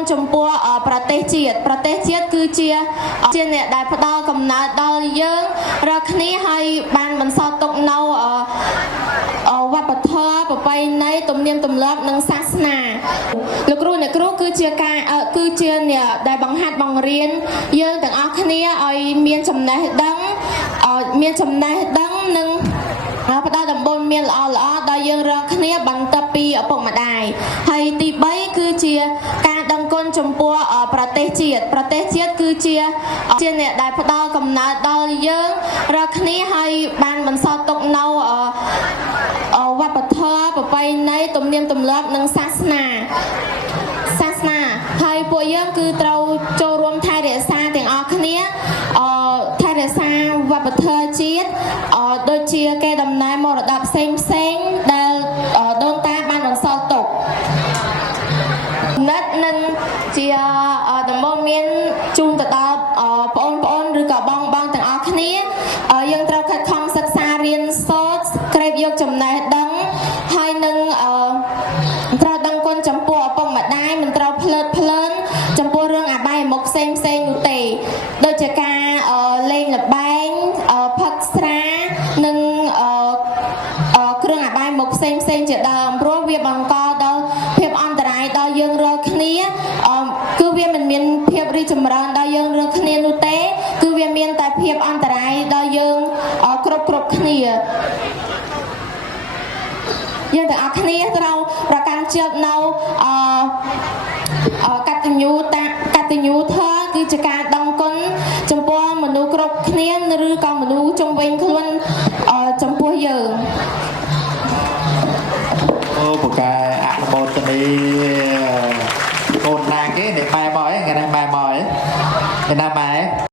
នចំពោះប្រទេសជាតិគឺជាអ្នកដែលផ្ដល់កំណើតដល់យើងរាល់គ្នាហើយបានបន្សល់ទុកនៅវប្បធម៌ប្រពៃណីទំនៀមទម្លាប់និងសាសនាលោកគ្រូអ្នកគ្រូគឺជាអ្នកដែលបង្ហាត់បង្រៀនយើងទាំងអស់គ្នាឲ្យមានចំណេះដឹងនិងផ្ដល់ដំបូន្មានល្អដល់យើងរាល់គ្នាបន្ទាប់ពីឪពុកម្ដាយហើយទី3គឺជាការដឹងគុណចំពោះប្រទេសជាតិគឺជាអ្នកដែលផ្ដល់កំណើតដល់យើងរាល់គ្នាហើយបានបន្សល់ទុកនៅវប្បធម៌ប្រពៃណីទំនៀមទម្លាប់និងសាសនាហើយពួកយើងគឺត្រូវចូលរួមថែរក្សាទាំងអស់គ្នាថែរក្សាវប្បធម៌ជាតិដូចជាកេរដំណែលមរតកផ្សេងដែលដូនតាបានបន្សល់ទុកនឹងជាដំបូន្មានជូនទៅដល់បងប្អូនឬក៏បងទាំងអស់គ្នាយើងត្រូវខិតខំសិក្សារៀនសូត្រក្រេបយកចំណេះដឹងហើយនឹងត្រូវដឹងគុណចំពោះឪពុកម្ដាយមិនត្រូវភ្លើតភ្លើនចំពោះរឿងអាបាយមុខផ្សេងនោះទេដូចជាការលេងល្បែងផឹកស្រានិងគ្រឿងអាបាយមុខផ្សេងជាដើមព្រោះវាបង្កដល់ភាពអន្តរាយដល់យើងរាល់គ្នាគឺវាមិនមានភាពរីចម្រើនដល់យើងរាល់គ្នានោះទេគឺវាមានតែភាពអន្តរាយដល់យើងគ្រប់គ្នាយើងទាំងអស់គ្នាត្រូវប្រកាន់ជឿនៅកតញ្ញូធម៌គឺជាការដឹងគុណចំពោះមនុស្សគ្រប់គ្នាឬក៏មនុស្សជុំវិញខ្លួនចំពោះយើងបកែអនុមោទនីកូនណាគេនេះម៉ែមកឯងថ្ងៃនេះម៉ែមកឯងណាម៉ែ